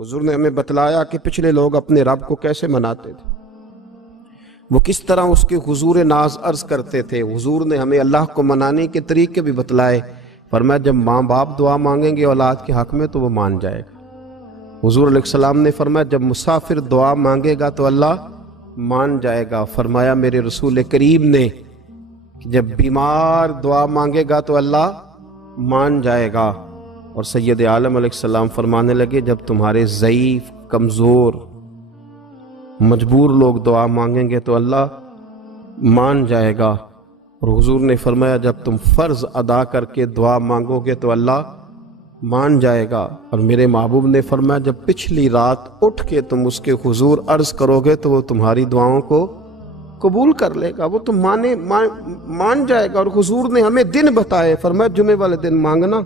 हुजूर ने हमें बतलाया कि पिछले लोग अपने रब को कैसे मनाते थे, वो किस तरह उसके हुजूर नाज अर्ज करते थे। हुजूर ने हमें अल्लाह को मनाने के तरीके भी बतलाए। फरमाया जब माँ बाप दुआ मांगेंगे औलाद के हक में तो वो मान जाएगा। हुजूर अलैहिस्सलाम ने फरमाया जब मुसाफिर दुआ मांगेगा तो अल्लाह मान जाएगा। फरमाया मेरे रसूल करीम ने कि जब बीमार दुआ मांगेगा तो अल्लाह मान जाएगा। और सैयद आलम अलैहिस्सलाम फरमाने लगे जब तुम्हारे ज़ईफ, कमज़ोर, मजबूर लोग दुआ मांगेंगे तो अल्लाह मान जाएगा। और हुजूर ने फरमाया जब तुम फ़र्ज़ अदा करके दुआ मांगोगे तो अल्लाह मान जाएगा। और मेरे महबूब ने फरमाया जब पिछली रात उठ के तुम उसके हुजूर अर्ज़ करोगे तो वो तुम्हारी दुआओं को कबूल कर लेगा, वो तुम मान जाएगा। और हुजूर ने हमें दिन बताए, फरमाया जुमे वाले दिन मांगना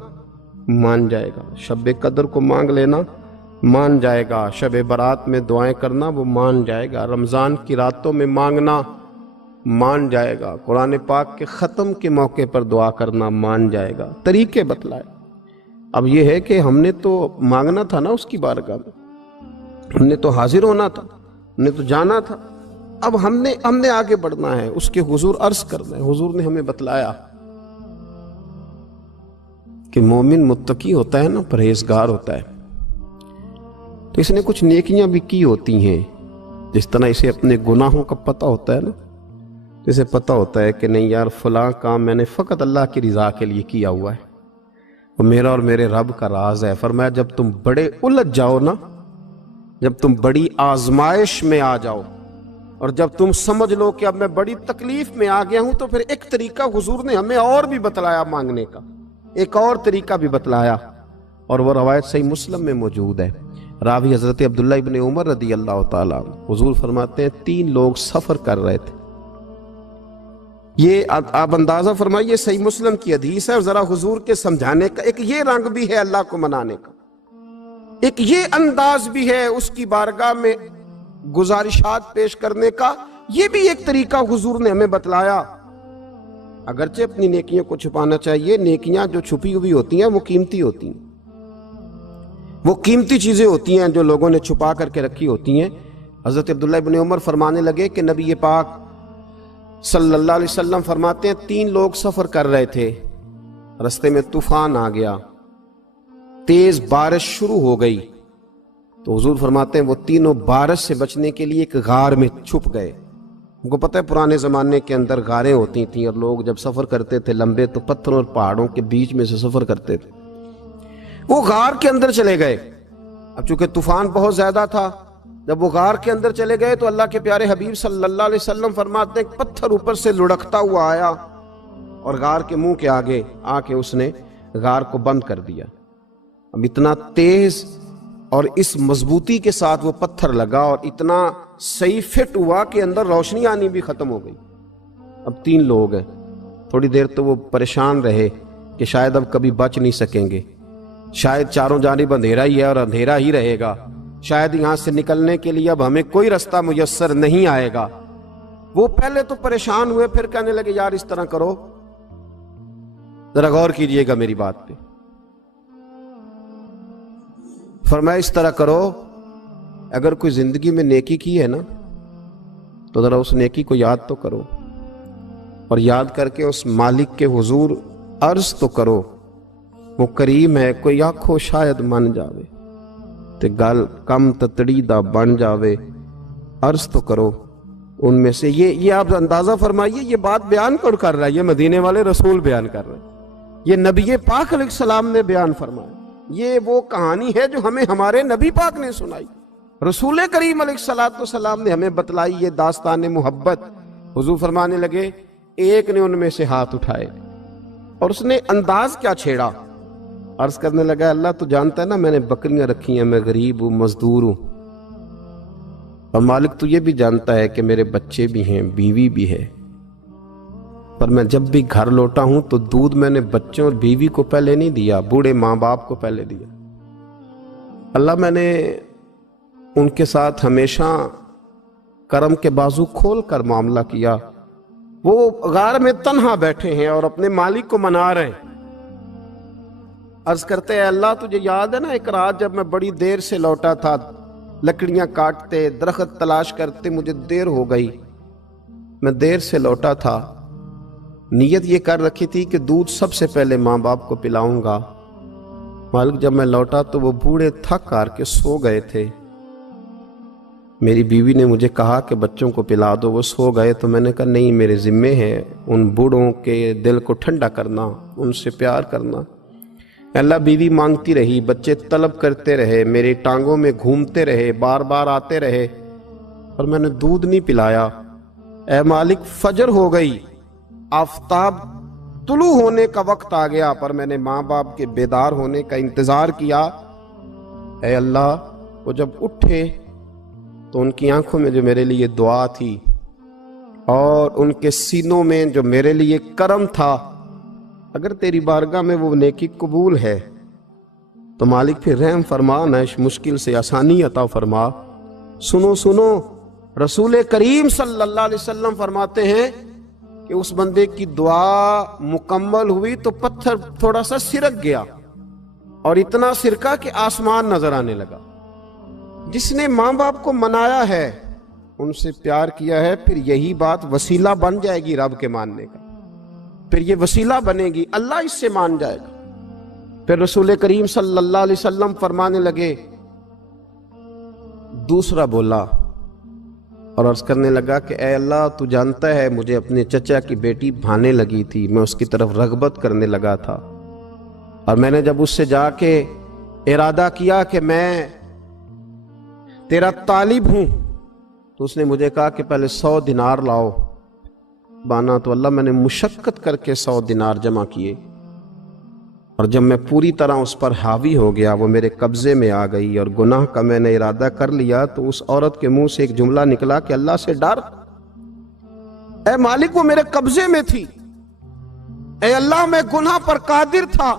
मान जाएगा, शब कदर को मांग लेना मान जाएगा, शब बारात में दुआएं करना वो मान जाएगा, रमज़ान की रातों में मांगना मान जाएगा, कुरान पाक के ख़त्म के मौके पर दुआ करना मान जाएगा। तरीके बतलाए। अब ये है कि हमने तो मांगना था ना उसकी बारगाह में, हमने तो हाजिर होना था, हमने तो जाना था। अब हमने आगे बढ़ना है, उसके हुजूर अर्ज करना है। हुजूर ने हमें बतलाया कि मोमिन मुत्तकी होता है ना, परहेजगार होता है, तो इसने कुछ नेकियां भी की होती हैं। जिस तरह इसे अपने गुनाहों का पता होता है ना, इसे पता होता है कि नहीं यार फलां काम मैंने फ़कत अल्लाह की रज़ा के लिए किया हुआ है, वो मेरा और मेरे रब का राज है। फरमाया जब तुम बड़े उलझ जाओ ना, जब तुम बड़ी आजमाइश में आ जाओ और जब तुम समझ लो कि अब मैं बड़ी तकलीफ में आ गया हूं, तो फिर एक तरीका हुजूर ने हमें और भी बतलाया मांगने का, एक और तरीका भी बतलाया। और वह रवायत सही मुस्लिम में मौजूद है। रावी हजरत अब्दुल्ला इब्न उमर रदी अल्लाह ताला हुजूर फरमाते हैं 3 लोग सफर कर रहे थे। ये आप अंदाजा फरमाइए, सही मुस्लिम की हदीस है। और जरा हुजूर के समझाने का एक ये रंग भी है अल्लाह को मनाने का, एक ये अंदाज भी है उसकी बारगाह में गुजारिशात पेश करने का, ये भी एक तरीका हुजूर ने हमें बतलाया। अगरचे अपनी नेकियों को छुपाना चाहिए, नेकियां जो छुपी हुई होती हैं वो कीमती होती हैं, वो कीमती चीजें होती हैं जो लोगों ने छुपा करके रखी होती हैं। हजरत अब्दुल्ला इब्न उमर फरमाने लगे कि नबी पाक सल्लल्लाहु अलैहि वसल्लम फरमाते हैं 3 लोग सफर कर रहे थे, रास्ते में तूफान आ गया, तेज बारिश शुरू हो गई, तो हुजूर फरमाते हैं वो तीनों बारिश से बचने के लिए एक गार में छुप गए। उनको पता है पुराने ज़माने के अंदर गारें होती थीं और लोग जब सफ़र करते थे लंबे तो पत्थरों और पहाड़ों के बीच में से सफ़र करते थे। वो गार के अंदर चले गए। अब चूंकि तूफान बहुत ज़्यादा था, जब वो गार के अंदर चले गए तो अल्लाह के प्यारे हबीब सल्लल्लाहु अलैहि वसल्लम फरमाते हैं पत्थर ऊपर से लुढ़कता हुआ आया और गार के मुंह के आगे आके उसने गार को बंद कर दिया। अब इतना तेज और इस मजबूती के साथ वो पत्थर लगा और इतना सही फिट हुआ कि अंदर रोशनी आनी भी खत्म हो गई। अब 3 लोग हैं, थोड़ी देर तो वो परेशान रहे कि शायद अब कभी बच नहीं सकेंगे, शायद चारों जानिब अंधेरा ही है और अंधेरा ही रहेगा, शायद यहां से निकलने के लिए अब हमें कोई रास्ता मुयस्सर नहीं आएगा। वो पहले तो परेशान हुए, फिर कहने लगे यार इस तरह करो, जरा गौर कीजिएगा मेरी बात पे। फरमाया इस तरह करो, अगर कोई जिंदगी में नेकी की है ना तो जरा उस नेकी को याद तो करो और याद करके उस मालिक के हुजूर अर्ज तो करो, वो करीम है, कोई आखो शायद मन जावे ते गल कम ततड़ी दा बन जावे, अर्ज तो करो उनमें से। ये आप अंदाजा फरमाइए, ये बात बयान कौन कर रहा है? ये मदीने वाले रसूल बयान कर रहे हैं, ये नबी पाक अलैहिस्सलाम ने बयान फरमाया। ये वो कहानी है जो हमें हमारे नबी पाक ने सुनाई, रसूल करीम अलैहिस्सलाम ने हमें बतलाई, ये दास्तान मोहब्बत। हुजूर फरमाने लगे एक ने उनमें से हाथ उठाए और उसने अंदाज क्या छेड़ा, अर्ज करने लगा अल्लाह तो जानता है ना मैंने बकरियां रखी हैं, मैं गरीब हूं, मजदूर हूं, और मालिक तू ये भी जानता है कि मेरे बच्चे भी हैं, बीवी भी है, पर मैं जब भी घर लौटा हूं तो दूध मैंने बच्चों और बीवी को पहले नहीं दिया, बूढ़े माँ बाप को पहले दिया। अल्लाह मैंने उनके साथ हमेशा करम के बाजू खोल कर मामला किया। वो गार में तन्हा बैठे हैं और अपने मालिक को मना रहे हैं। عرض کرتے ہیں اللہ تجھے یاد ہے نا ایک رات جب میں بڑی دیر سے لوٹا تھا، لکڑیاں کاٹتے درخت تلاش کرتے مجھے دیر ہو گئی، میں دیر سے لوٹا تھا، نیت یہ کر رکھی تھی کہ دودھ سب سے پہلے ماں باپ کو پلاؤں گا۔ مالک جب میں لوٹا تو وہ بوڑھے تھک ہار کے سو گئے تھے۔ میری بیوی نے مجھے کہا کہ بچوں کو پلا دو، وہ سو گئے، تو میں نے کہا نہیں، میرے ذمے ہے ان بوڑھوں کے دل کو ٹھنڈا کرنا، ان سے پیار کرنا۔ اللہ بیوی مانگتی رہی، بچے طلب کرتے رہے، میری ٹانگوں میں گھومتے رہے، بار بار آتے رہے، اور میں نے دودھ نہیں پلایا۔ اے مالک فجر ہو گئی، آفتاب طلوع ہونے کا وقت آ گیا، پر میں نے ماں باپ کے بیدار ہونے کا انتظار کیا۔ اے اللہ وہ جب اٹھے تو ان کی آنکھوں میں جو میرے لیے دعا تھی اور ان کے سینوں میں جو میرے لیے کرم تھا، اگر تیری بارگاہ میں وہ نیکی قبول ہے تو مالک پھر رحم فرما، نہ اس مشکل سے آسانی عطا فرما۔ سنو سنو، رسول کریم صلی اللہ علیہ وسلم فرماتے ہیں کہ اس بندے کی دعا مکمل ہوئی تو پتھر تھوڑا سا سرک گیا، اور اتنا سرکا کہ آسمان نظر آنے لگا۔ جس نے ماں باپ کو منایا ہے، ان سے پیار کیا ہے، پھر یہی بات وسیلہ بن جائے گی رب کے ماننے کا، پھر یہ وسیلہ بنے گی، اللہ اس سے مان جائے گا۔ پھر رسول کریم صلی اللہ علیہ وسلم فرمانے لگے، دوسرا بولا اور عرض کرنے لگا کہ اے اللہ تو جانتا ہے مجھے اپنے چچا کی بیٹی بھانے لگی تھی، میں اس کی طرف رغبت کرنے لگا تھا، اور میں نے جب اس سے جا کے ارادہ کیا کہ میں تیرا طالب ہوں، تو اس نے مجھے کہا کہ پہلے 100 دینار لاؤ بانا، تو اللہ میں نے مشقت کر کے 100 دینار جمع کیے، اور جب میں پوری طرح اس پر حاوی ہو گیا، وہ میرے قبضے میں آ گئی اور گناہ کا میں نے ارادہ کر لیا، تو اس عورت کے منہ سے ایک جملہ نکلا کہ اللہ سے ڈر، اے مالک وہ میرے قبضے میں تھی، اے اللہ میں گناہ پر قادر تھا،